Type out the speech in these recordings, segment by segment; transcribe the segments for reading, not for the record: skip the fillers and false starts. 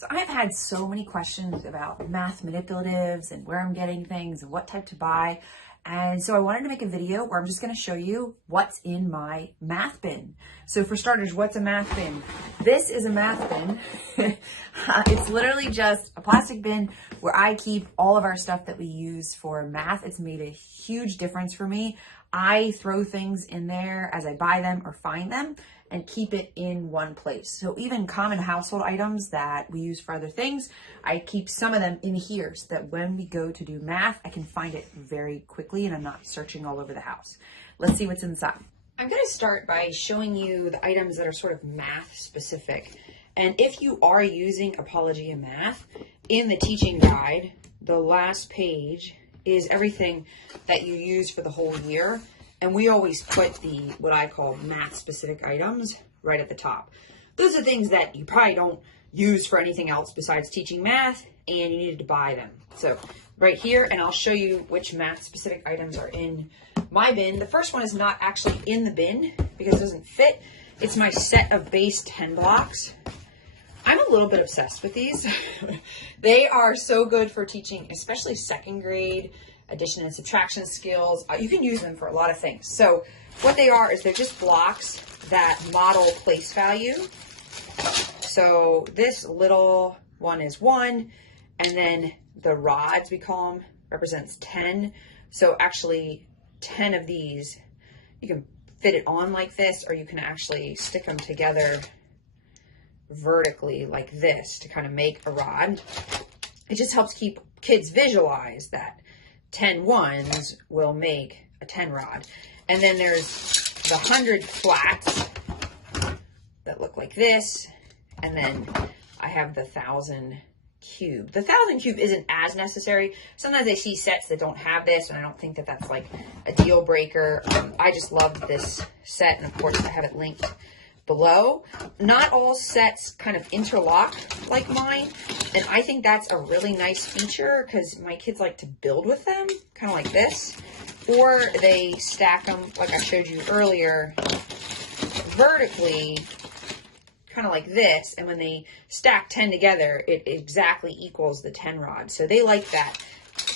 So I've had so many questions about math manipulatives and where I'm getting things and what type to buy. And so I wanted to make a video where I'm just going to show you what's in my math bin. So for starters, what's a math bin? This is a math bin. It's literally just a plastic bin where I keep all of our stuff that we use for math. It's made a huge difference for me. I throw things in there as I buy them or find them and keep it in one place. So even common household items that we use for other things, I keep some of them in here so that when we go to do math, I can find it very quickly and I'm not searching all over the house. Let's see what's inside. I'm gonna start by showing you the items that are sort of math specific. And if you are using Apologia Math, in the teaching guide, the last page is everything that you use for the whole year. And we always put the, what I call math specific items right at the top. Those are things that you probably don't use for anything else besides teaching math and you needed to buy them. So right here, and I'll show you which math specific items are in my bin. The first one is not actually in the bin because it doesn't fit. It's my set of base 10 blocks. I'm a little bit obsessed with these. They are so good for teaching, especially second grade, addition and subtraction skills. You can use them for a lot of things. So what they are is they're just blocks that model place value. So this little one is 1, and then the rods, we call them, represents 10. So actually 10 of these, you can fit it on like this, or you can actually stick them together vertically like this to kind of make a rod. It just helps keep kids visualize that 10 ones will make a 10 rod. And then there's the 100 flats that look like this. And then I have the 1000 cube. The 1000 cube isn't as necessary. Sometimes I see sets that don't have this, and I don't think that that's like a deal breaker. I just love this set, and of course I have it linked below. Not all sets kind of interlock like mine, and I think that's a really nice feature because my kids like to build with them, kind of like this, or they stack them like I showed you earlier vertically, kind of like this, and when they stack 10 together, it exactly equals the 10 rod. So they like that,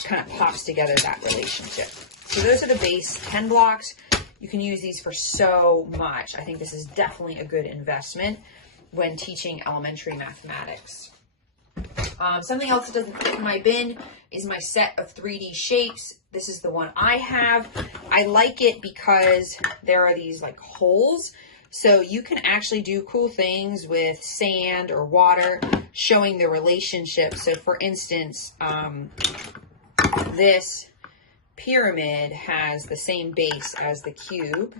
kind of pops together that relationship. So those are the base 10 blocks. You can use these for so much. I think this is definitely a good investment when teaching elementary mathematics. Something else that doesn't fit in my bin is my set of 3D shapes. This is the one I have. I like it because there are these like holes. So you can actually do cool things with sand or water, showing the relationship. So for instance, this pyramid has the same base as the cube.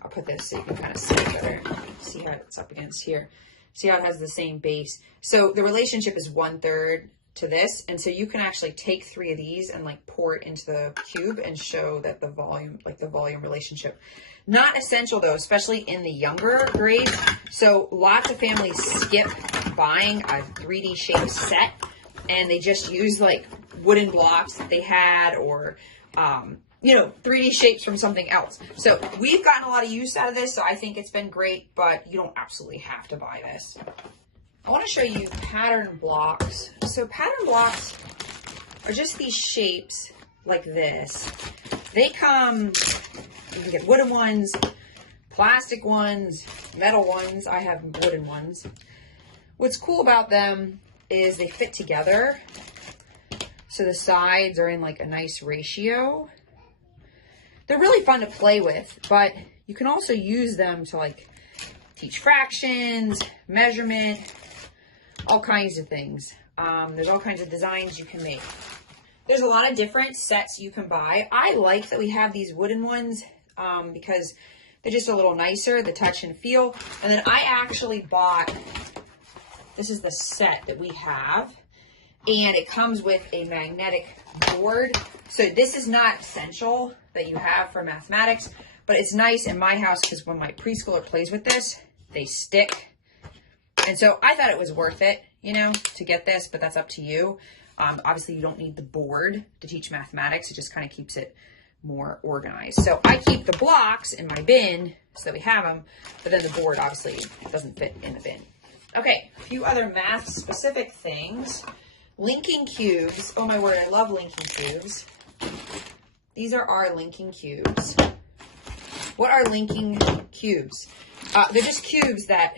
I'll put this so you can kind of see it better. See how it's up against here. See how it has the same base. So the relationship is 1/3 to this. And so you can actually take 3 of these and like pour it into the cube and show that the volume, like the volume relationship. Not essential though, especially in the younger grades. So lots of families skip buying a 3D shaped set and they just use like wooden blocks that they had, or, you know, 3D shapes from something else. So we've gotten a lot of use out of this. So I think it's been great, but you don't absolutely have to buy this. I want to show you pattern blocks. So pattern blocks are just these shapes like this. They come, you can get wooden ones, plastic ones, metal ones. I have wooden ones. What's cool about them is they fit together. So the sides are in like a nice ratio. They're really fun to play with, but you can also use them to like teach fractions, measurement, all kinds of things. There's all kinds of designs you can make. There's a lot of different sets you can buy. I like that we have these wooden ones because they're just a little nicer, the touch and feel. And then I actually bought, this is the set that we have, and it comes with a magnetic board. So this is not essential that you have for mathematics, but it's nice in my house because when my preschooler plays with this, they stick. And so I thought it was worth it, you know, to get this, but that's up to you. Obviously, you don't need the board to teach mathematics. It just kind of keeps it more organized. So I keep the blocks in my bin so that we have them, but then the board obviously doesn't fit in the bin. Okay, a few other math specific things. Linking cubes. Oh my word, I love linking cubes. These are our linking cubes. What are linking cubes? They're just cubes that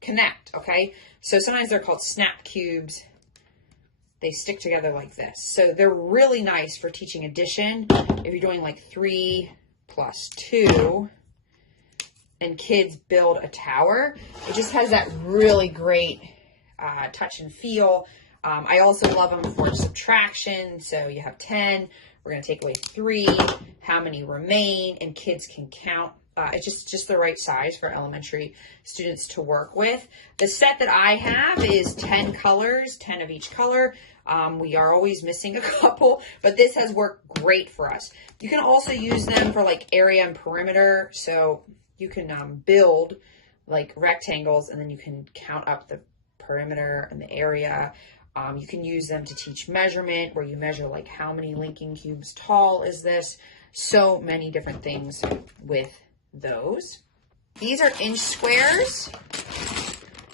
connect, okay? So sometimes they're called snap cubes. They stick together like this. So they're really nice for teaching addition. If you're doing like 3 plus 2 and kids build a tower, it just has that really great touch and feel. I also love them for subtraction. So you have 10, we're going to take away 3, how many remain, and kids can count. It's just the right size for elementary students to work with. The set that I have is 10 colors, 10 of each color. We are always missing a couple, but this has worked great for us. You can also use them for like area and perimeter. So you can build like rectangles and then you can count up the perimeter and the area. You can use them to teach measurement, where you measure like how many linking cubes tall is this. So many different things with those. These are inch squares.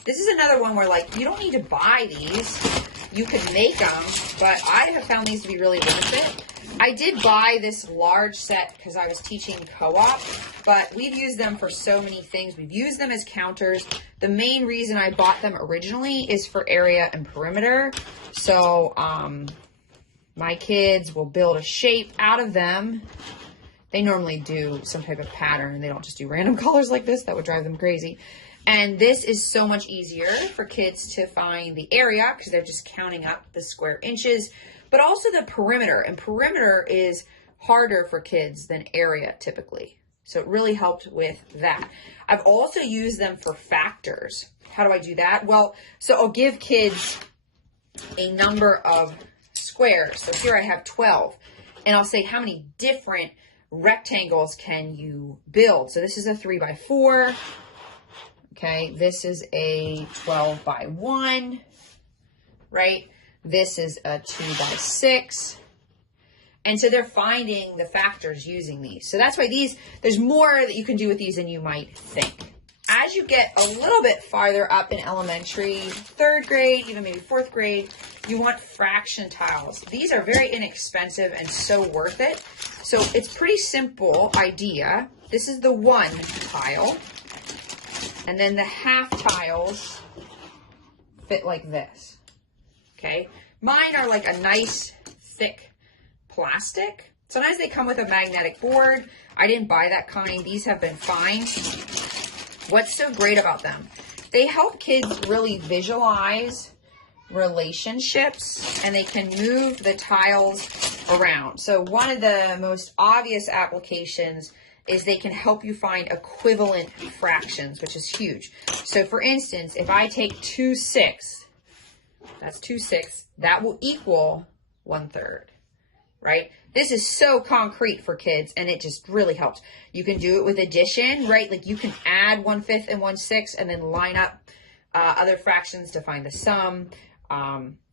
This is another one where like you don't need to buy these. You could make them, but I have found these to be really worth it. I did buy this large set because I was teaching co-op, but we've used them for so many things. We've used them as counters. The main reason I bought them originally is for area and perimeter. So my kids will build a shape out of them. They normally do some type of pattern. They don't just do random colors like this. That would drive them crazy. And this is so much easier for kids to find the area because they're just counting up the square inches, but also the perimeter. And perimeter is harder for kids than area typically. So it really helped with that. I've also used them for factors. How do I do that? Well, so I'll give kids a number of squares. So here I have 12. And I'll say, how many different rectangles can you build? So this is a 3 by 4. Okay, this is a 12 by 1, right? This is a 2 by 6. And so they're finding the factors using these. So that's why there's more that you can do with these than you might think. As you get a little bit farther up in elementary, 3rd grade, even maybe 4th grade, you want fraction tiles. These are very inexpensive and so worth it. So it's pretty simple idea. This is the 1 tile. And then the half tiles fit like this, okay? Mine are like a nice thick plastic. Sometimes they come with a magnetic board. I didn't buy that kind. These have been fine. What's so great about them? They help kids really visualize relationships and they can move the tiles around. So one of the most obvious applications is they can help you find equivalent fractions, which is huge. So for instance, if I take 2 6, that's 2 6, that will equal 1/3, right? This is so concrete for kids and it just really helps. You can do it with addition, right? Like you can add 1/5 and 1/6 and then line up other fractions to find the sum.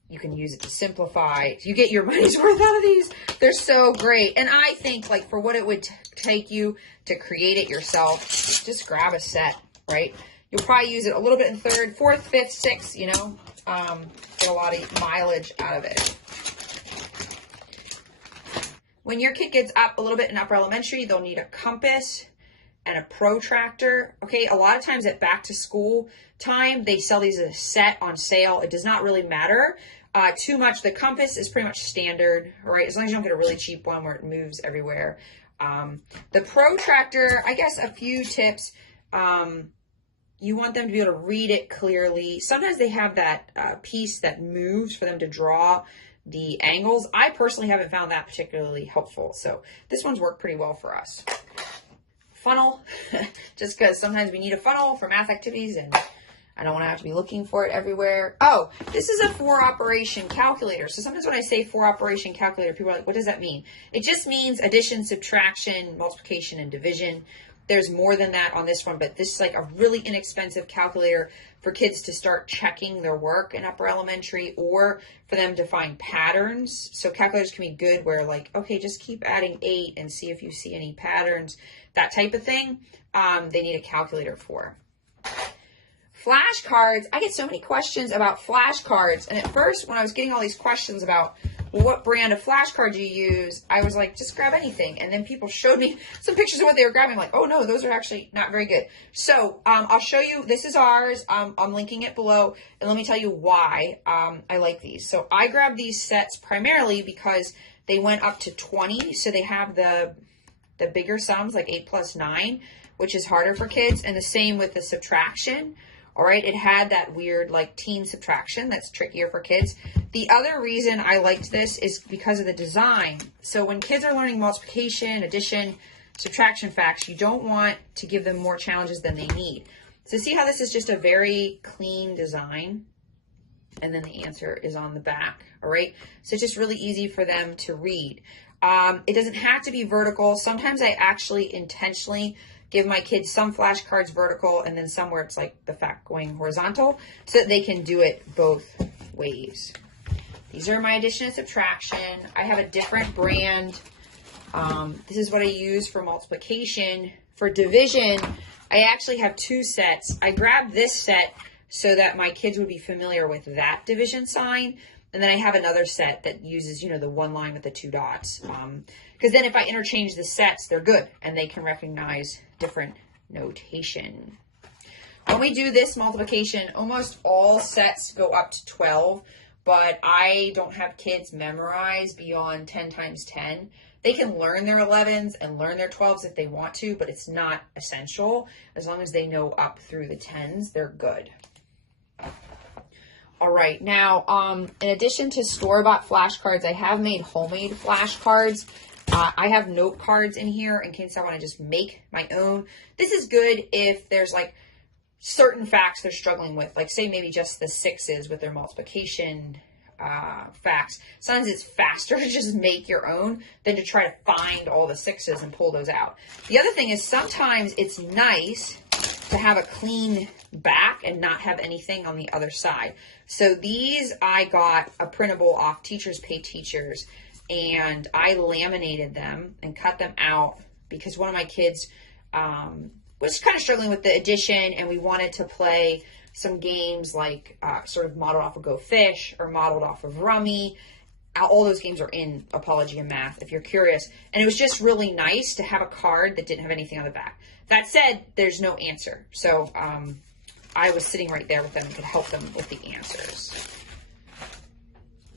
You can use it to simplify. You get your money's worth out of these. They're so great. And I think like for what it would take you to create it yourself, just grab a set, right? You'll probably use it a little bit in 3rd, 4th, 5th, 6th, you know, get a lot of mileage out of it. When your kid gets up a little bit in upper elementary, they'll need a compass and a protractor. Okay, a lot of times at back to school time, they sell these as a set on sale. It does not really matter too much. The compass is pretty much standard, right? As long as you don't get a really cheap one where it moves everywhere. The protractor, I guess a few tips. You want them to be able to read it clearly. Sometimes they have that piece that moves for them to draw the angles. I personally haven't found that particularly helpful. So this one's worked pretty well for us. Funnel, just because sometimes we need a funnel for math activities and I don't want to have to be looking for it everywhere. Oh, this is a 4-operation calculator. So sometimes when I say 4-operation calculator, people are like, what does that mean? It just means addition, subtraction, multiplication, and division. There's more than that on this one, but this is like a really inexpensive calculator for kids to start checking their work in upper elementary or for them to find patterns. So calculators can be good where like, okay, just keep adding 8 and see if you see any patterns, that type of thing. They need a calculator for. Flashcards. I get so many questions about flashcards. And at first, when I was getting all these questions about, well, what brand of flashcards you use, I was like, just grab anything. And then people showed me some pictures of what they were grabbing. I'm like, oh no, those are actually not very good. So I'll show you. This is ours. I'm linking it below. And let me tell you why I like these. So I grabbed these sets primarily because they went up to 20. So they have the bigger sums, like 8 plus 9, which is harder for kids. And the same with the subtraction. All right, it had that weird like teen subtraction that's trickier for kids. The other reason I liked this is because of the design. So when kids are learning multiplication, addition, subtraction facts, you don't want to give them more challenges than they need. So see how this is just a very clean design? And then the answer is on the back, all right? So it's just really easy for them to read. It doesn't have to be vertical. Sometimes I actually intentionally give my kids some flashcards vertical and then some where it's like the fact going horizontal so that they can do it both ways. These are my addition and subtraction. I have a different brand. This is what I use for multiplication. For division, I actually have 2 sets. I grabbed this set so that my kids would be familiar with that division sign. And then I have another set that uses, you know, the one line with the 2 dots. Because then if I interchange the sets, they're good and they can recognize different notation. When we do this multiplication, almost all sets go up to 12, but I don't have kids memorize beyond 10 times 10. They can learn their 11s and learn their 12s if they want to, but it's not essential. As long as they know up through the 10s, they're good. All right, now, in addition to store-bought flashcards, I have made homemade flashcards. I have note cards in here in case I want to just make my own. This is good if there's like certain facts they're struggling with, like say maybe just the 6s with their multiplication facts. Sometimes it's faster to just make your own than to try to find all the 6s and pull those out. The other thing is sometimes it's nice to have a clean back and not have anything on the other side. So these I got a printable off Teachers Pay Teachers, and I laminated them and cut them out because one of my kids was kind of struggling with the addition, and we wanted to play some games like sort of modeled off of Go Fish or modeled off of Rummy. All those games are in Apology and Math, if you're curious. And it was just really nice to have a card that didn't have anything on the back. That said, there's no answer. So I was sitting right there with them and could help them with the answers.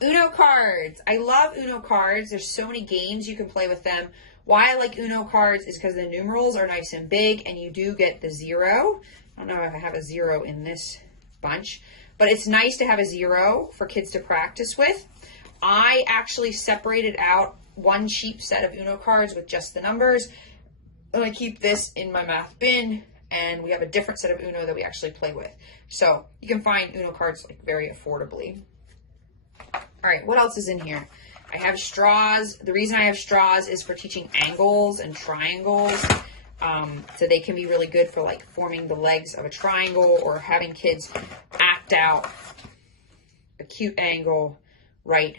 Uno cards. I love Uno cards. There's so many games you can play with them. Why I like Uno cards is because the numerals are nice and big, and you do get the 0. I don't know if I have a 0 in this bunch, but it's nice to have a 0 for kids to practice with. I actually separated out one cheap set of Uno cards with just the numbers, and I keep this in my math bin, and we have a different set of Uno that we actually play with. So you can find Uno cards like very affordably. All right, what else is in here? I have straws. The reason I have straws is for teaching angles and triangles. So they can be really good for like forming the legs of a triangle or having kids act out acute angle, right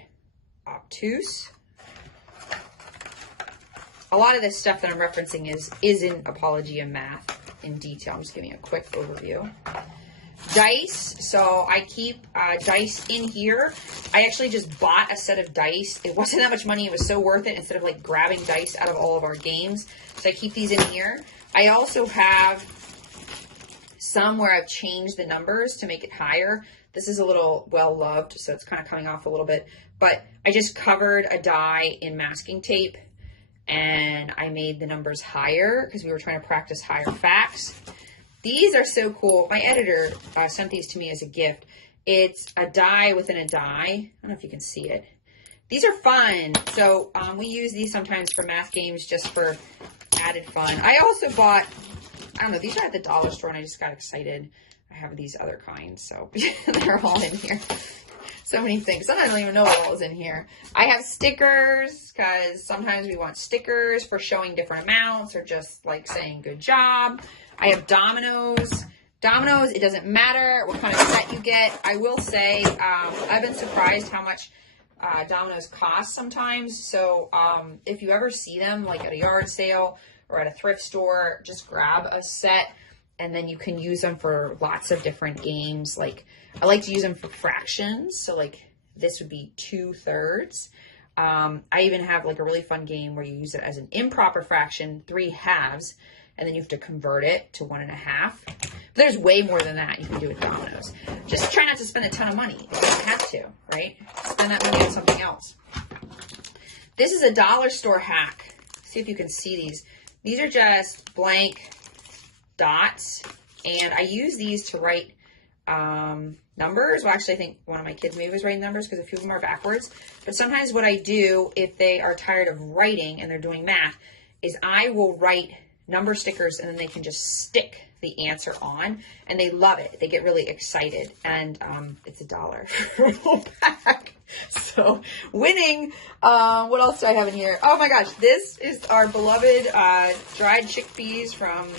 obtuse. A lot of this stuff that I'm referencing is in Apology and Math in detail. I'm just giving a quick overview. Dice. So I keep dice in here. I actually just bought a set of dice. It wasn't that much money. It was so worth it instead of like grabbing dice out of all of our games. So I keep these in here. I also have some where I've changed the numbers to make it higher. This is a little well loved, so it's kind of coming off a little bit. But I just covered a die in masking tape and I made the numbers higher because we were trying to practice higher facts. These are so cool. My editor sent these to me as a gift. It's a die within a die. I don't know if you can see it. These are fun. So we use these sometimes for math games just for added fun. I also bought, I don't know, these are at the dollar store and I just got excited. I have these other kinds, so they're all in here. So many things. Sometimes I don't even know what all is in here. I have stickers because sometimes we want stickers for showing different amounts or just like saying good job. I have dominoes. Dominoes, it doesn't matter what kind of set you get. I will say I've been surprised how much dominoes cost sometimes. So if you ever see them like at a yard sale or at a thrift store, just grab a set. And then you can use them for lots of different games. Like I like to use them for fractions. So like this would be 2/3. I even have like a really fun game where you use it as an improper fraction, 3/2, and then you have to convert it to 1.5. But there's way more than that you can do with dominoes. Just try not to spend a ton of money if you don't have to, right? Spend that money on something else. This is a dollar store hack. See if you can see these. These are just blank dots, and I use these to write numbers. Well, actually, I think one of my kids maybe was writing numbers because a few of them are backwards. But sometimes what I do, if they are tired of writing and they're doing math, is I will write number stickers and then they can just stick the answer on, and they love it. They get really excited, and it's $1 for a little pack. So winning. What else do I have in here? Oh my gosh, this is our beloved dried chickpeas from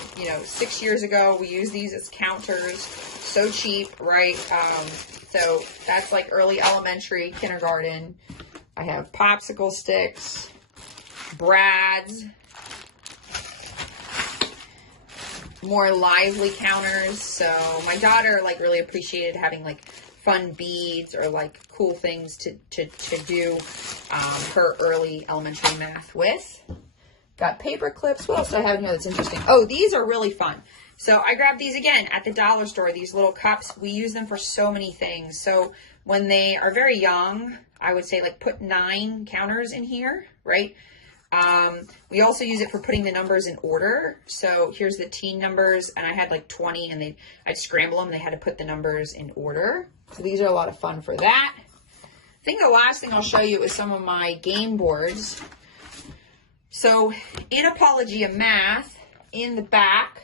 6 years ago. We use these as counters. So cheap, right? So that's like early elementary, kindergarten. I have popsicle sticks, Brads, more lively counters. So my daughter like really appreciated having like fun beads or like cool things to do her early elementary math with. Got paper clips. What else do I have in here that's interesting? Oh, these are really fun. So I grabbed these again at the dollar store, these little cups. We use them for so many things. So when they are very young, I would say like put 9 counters in here, right? We also use it for putting the numbers in order. So here's the teen numbers, and I had like 20, and I'd scramble them. They had to put the numbers in order. So these are a lot of fun for that. I think the last thing I'll show you is some of my game boards. So in Apology of Math, in the back,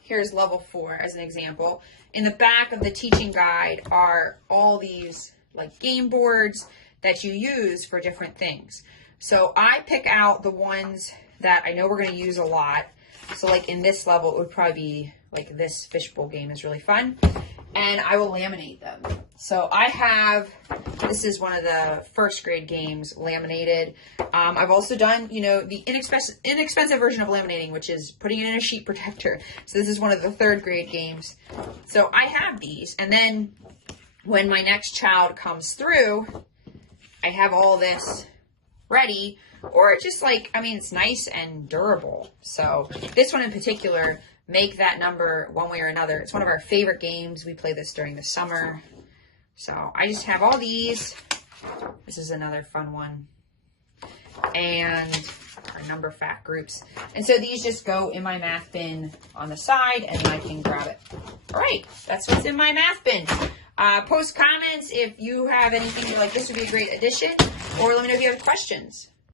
here's level 4 as an example. In the back of the teaching guide are all these like game boards that you use for different things. So I pick out the ones that I know we're going to use a lot. So like in this level, it would probably be like this fishbowl game is really fun. And I will laminate them. So I have, this is one of the first grade games, laminated. I've also done, the inexpensive version of laminating, which is putting it in a sheet protector. So this is one of the 3rd grade games. So I have these. And then when my next child comes through, I have all this ready, or just like, it's nice and durable. So this one in particular, make that number one way or another. It's one of our favorite games. We play this during the summer. So I just have all these. This is another fun one. And our number fact groups. And so these just go in my math bin on the side, and I can grab it. All right, that's what's in my math bin. Post comments if you have anything you're like, this would be a great addition, or let me know if you have questions.